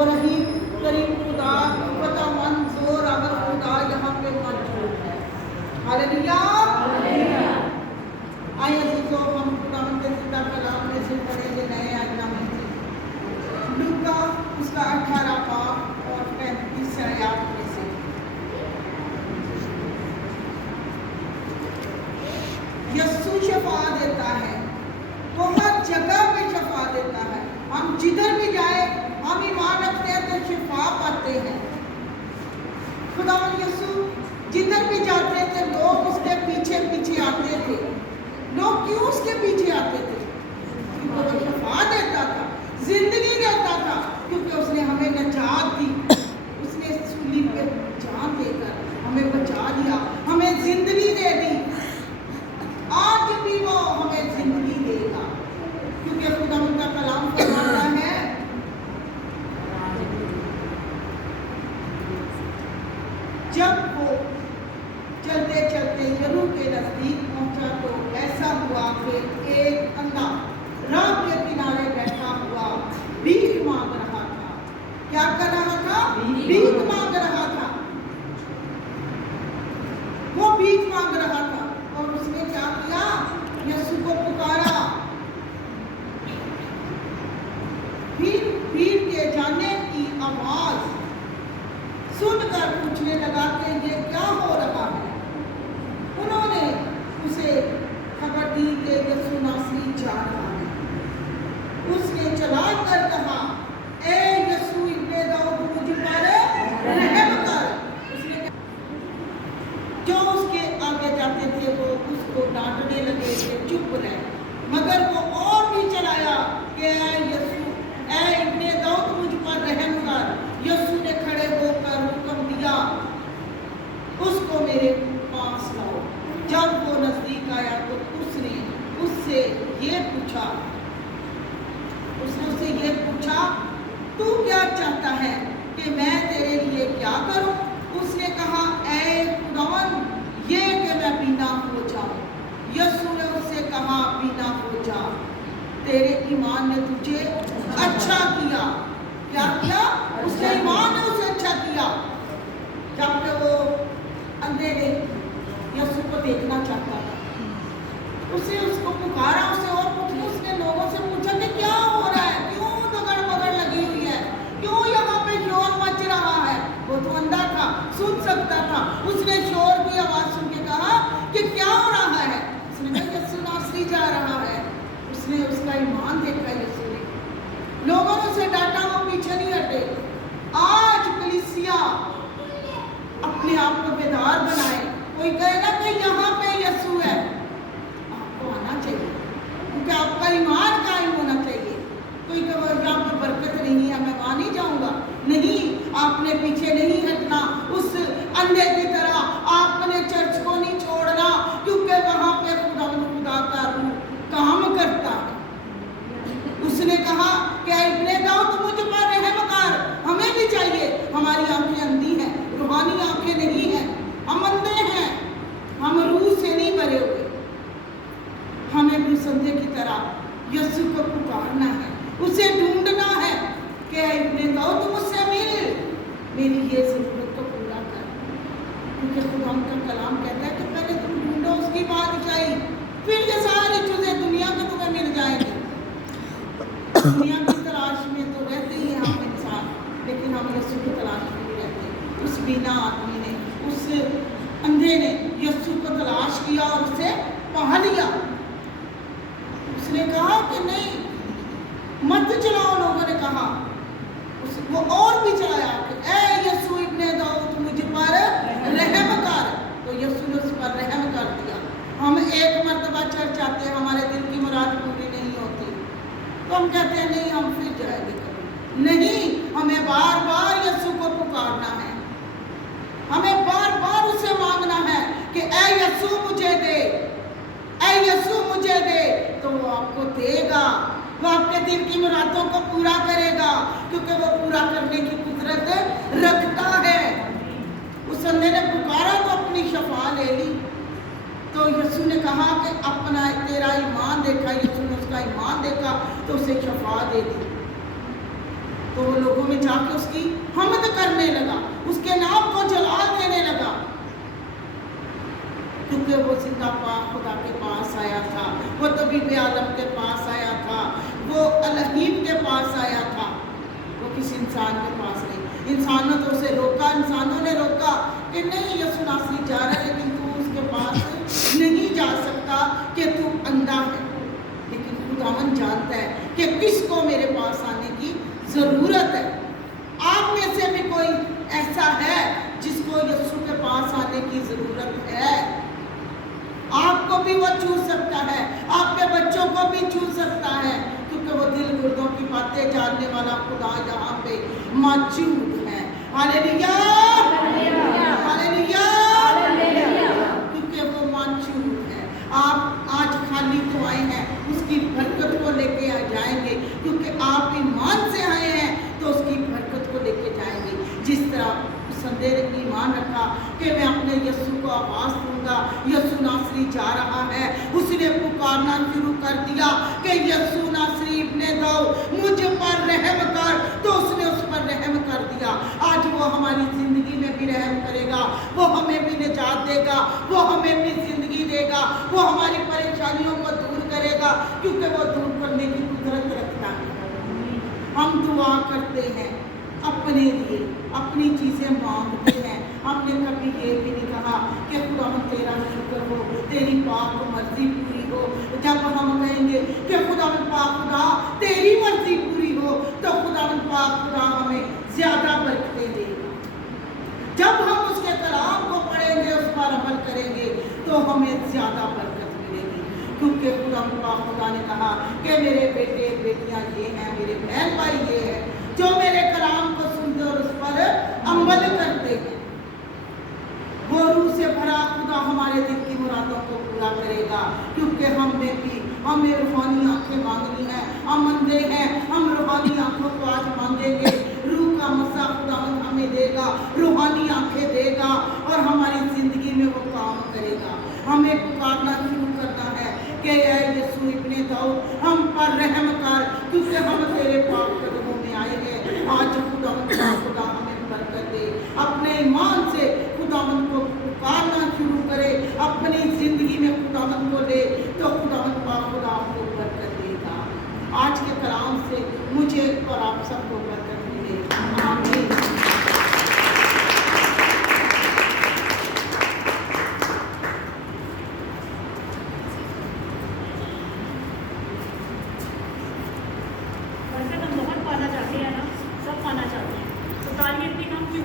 وہ رحیم کریم خدا فتح مند زور آور خدا یہاں پہ موجود ہے. ہاللیلویا. آئے عزیزو ہم خدا مند زندہ کلام میں سے پڑھیں گے نئے آیتنامے سے لوکا اس کا 18 باب اور 35 آیات میں سے. یسوع شفا دیتا ہے، وہ ہر جگہ پہ شفا دیتا ہے. ہم جدھر بھی جائیں ہم ایمان رکھتے ہیں تو شفا پاتے ہیں. خداوند یسوع جدھر بھی جاتے تھے لوگ اس کے پیچھے پیچھے آتے تھے. لوگ کیوں اس کے پیچھے آتے تھے؟ کیونکہ وہ شفا دیتا تھا، زندگی دیتا تھا، کیونکہ اس نے ہمیں نجات دی. اس نے صلیب پہ جان دے کر ہمیں بچا لیا، ہمیں زندگی دے دی. آج بھی وہ ہمیں زندگی دے گا، کیونکہ خدا ان کا کلام فرماتا ہے جب وہ چلتے چلتے یریحو کے نزدیک پہنچا تو ایسا ہوا کہ ایک اندھا راہ کے کنارے بیٹھا ہوا بھیک مانگ رہا تھا. کیا کر رہا تھا؟ بھیک مانگ رہا تھا. وہ بھیک مانگ رہا تھا اور اس نے کیا کیا؟ یسوع کو پکارا. بھیڑ کے جانے کی آواز سن کر پوچھنے لگا کہ یہ کیا ہو رہا ہے. انہوں نے اسے خبر دی کہ یسوع ناصری جا رہا ہے. اس نے چلا کر کہا اے یسوع ابن داؤد مجھ پر رحم کر. اس نے جو اس کے آگے جاتے تھے وہ اس کو ڈانٹنے لگے کہ چپ رہے، مگر وہ اور بھی چلایا کہ اے یسوع اے ابن داؤد مجھ پر رحم کر. یسوع نے کھڑے ہو کر حکم دیا اس کو میرے پاس لاؤ. جب وہ نزدیک آیا تو اس نے اس سے یہ پوچھا تو کیا چاہتا ہے کہ میں تیرے لیے کیا کروں؟ اس نے کہا اے خداوند یہ کہ میں بینا ہو جاؤں. یسوع نے اس سے کہا بینا ہو جا، تیرے ایمان نے تجھے اچھا کیا. کیا کیا؟ اس نے ایمان نے اسے اچھا کیا. جبکہ وہ اندھے نے یسوع کو دیکھنا چاہتا تھا، اسے اس کو پکارا، اسے اور پوچھا. اس نے لوگوں سے پوچھا کہ کیا ہو رہا ہے، کیوں دگڑ بگڑ لگی ہوئی ہے، کیوں یہاں پہ شور مچ رہا ہے. وہ تو اندھا تھا، سن سکتا تھا. اس نے شور کی آواز سن کے کہا کہ کیا ہو رہا ہے. اس نے کہا یسوع ناصری جا رہا ہے. اس نے اس کا ایمان دیکھا. یسوع نے لوگوں نے اسے ڈانٹا، وہ پیچھے نہیں ہٹے. آج کلیسیا اپنے آپ کو بیدار بنائے. کوئی کہے نا کہ یہاں پہ یسوع ہے، آپ کو آنا چاہیے کیونکہ آپ کا ایمان قائم ہونا چاہیے. کوئی کہ یہاں پہ برکت نہیں ہے میں وہاں نہیں جاؤں گا. نہیں، آپ نے پیچھے نہیں ہٹنا. اس اندھے کی طرح آپ نے چرچ کو نہیں چھوڑنا، کیونکہ وہاں پہ خدا کا روح کام کرتا ہے. اس نے کہا کہ ابن داؤد مجھ پر رحم کر. ہمیں بھی چاہیے. ہماری آنکھیں اندھی ہیں، روحانی آنکھیں نہیں ہیں. ہم اندھے ہیں، ہم روح سے نہیں بھرے ہوئے. ہمیں بھی اس اندھے کی طرح یسوع کو پکارنا ہے، اسے ڈھونڈنا ہے کہ ابن داؤد مجھ سے مل، میری یہ ضرورت کو پورا کر. کیونکہ خدا کا کلام کہتا ہے کہ پہلے تم ڈھونڈو اس کی بادشاہی، پھر یہ ساری چیزیں دنیا کو تمہیں مل جائیں گی. دنیا کی تلاش میں تو رہتے ہی ہیں ہم انسان، لیکن ہم یسوع کی تلاش میں نہیں رہتے. اس بینا آدمی نے، اس اندھے نے یسوع کو تلاش کیا اور اسے پا لیا. اس نے کہا کہ نہیں مت چلاؤ. لوگوں نے کہا، وہ اور بھی چلایا کہ اے یسوع ابن داؤد مجھ پر رحم کر. تو یسوع نے اس پر رحم کر دیا. ہم ایک مرتبہ چرچ آتے ہیں، ہمارے دل کی مراد پوری نہیں ہوتی تو ہم کہتے ہیں نہیں ہم پھر جائیں گے کبھی. نہیں، ہمیں بار بار یسوع کو پکارنا ہے. ہمیں بار بار اسے مانگنا ہے کہ اے یسوع مجھے دے، اے یسوع مجھے دے. تو وہ آپ کو دے گا. وہ آپ کے دل کی مرادوں کو پورا کرے گا، کیونکہ وہ پورا کرنے کی قدرت رکھتا ہے. اس اندھے نے پکارا تو اپنی شفا لے لی. تو یسوع نے کہا کہ اپنا تیرا ایمان دیکھا. یسوع نے اس کا ایمان دیکھا تو اسے شفا دے دی. تو وہ لوگوں میں جا کے اس کی حمد کرنے لگا، اس کے نام کو جلال دینے لگا، کیونکہ وہ زندہ پاک خدا کے پاس آیا تھا، وہ طبیب عالم کے پاس آیا تھا، وہ الحیم کے پاس آیا تھا، وہ کسی انسان کے پاس نہیں۔ انسانوں تو اسے روکا، انسانوں نے روکا کہ نہیں یسوع ناصری جا رہا ہے، لیکن تو اس کے پاس نہیں جا سکتا کہ تو اندھا ہے، لیکن خداوند جانتا ہے کہ کس کو میرے پاس آنے کی ضرورت ہے۔ آپ میں سے بھی کوئی ایسا ہے جس کو یسوع کے پاس آنے کی ضرورت ہے؟ آپ کو بھی وہ چھو سکتا ہے، آپ کے بچوں کو بھی چھو سکتا ہے، کیونکہ وہ دل گردوں کی باتیں جاننے والا خدا یہاں پہ موجود ہے۔ ہاللیلویا، ہاللیلویا، کیونکہ وہ موجود ہے۔ آپ آج خالی تو آئے ہیں، اس کی برکت کو لے کے جائیں گے، کیونکہ آپ ایمان سے آئے ہیں تو اس کی برکت کو لے کے جائیں گے۔ جس طرح سندے نے ایمان رکھا کہ میں اپنے یسوع کو آواز دوں گا، یسوع ناصری جا رہا ہے، اس نے پکارنا شروع کر دیا کہ یسوع ناصری ابن داؤد مجھ پر رحم کر، تو اس نے اس پر رحم کر دیا۔ آج وہ ہماری زندگی میں بھی رحم کرے گا، وہ ہمیں بھی نجات دے گا، وہ ہمیں بھی زندگی دے گا، وہ ہماری پریشانیوں کو دور کرے گا، کیونکہ وہ دور کرنے کی قدرت رکھتا ہے۔ ہم دعا کرتے ہیں اپنے لیے، اپنی چیزیں مانگتے ہیں، ہم نے کبھی یہ بھی نہیں کہا کہ خداوند تیرا شکر ہو، تیری پاک مرضی پوری ہو۔ جب ہم کہیں گے کہ خداوند پاک خدا تیری مرضی پوری ہو، تو خداوند پاک خدا ہمیں زیادہ برکتیں دے گا۔ جب ہم اس کے کلام کو پڑھیں گے، اس پر عمل کریں گے، تو ہمیں زیادہ برکت ملے گی، کیونکہ خداوند پاک خدا نے کہا کہ میرے بیٹے بیٹیاں یہ ہیں، میرے بہن بھائی یہ ہیں جو میرے کلام کو سنتے اور اس پر عمل کرتے ہیں۔ وہ روح سے بھرا خدا ہمارے دل کی مرادوں کو پورا کرے گا، کیونکہ ہمیں روحانی آنکھیں مانگنی ہیں، ہم اندھے ہیں، ہم روحانی آنکھوں کو آج مانگیں گے۔ روح کا مسا خداوند ہمیں دے گا، روحانی آنکھیں دے گا، اور ہماری زندگی میں وہ کام کرے گا۔ ہمیں پکارنا شروع کرنا ہے کہ اے یسوع ابن داؤد ہم پر رحم کر، کیونکہ ہم تیرے پاک قدموں میں آئے ہیں۔ آج خداوند خدا ہمیں برکت دے، اپنے ایمان سے خداوند کو پکارنا شروع کرے، اپنی زندگی میں خداوند کو لے، تو خداوند پاک خدا آپ کو برکت دے گا۔ آج کے کلام سے مجھے اور آپ سب کو برکت ملے، آمین۔ برکت ہم بہت پانا چاہتے ہیں نا، سب پانا چاہتے ہیں، تو تعلیم بھی ہم کیوں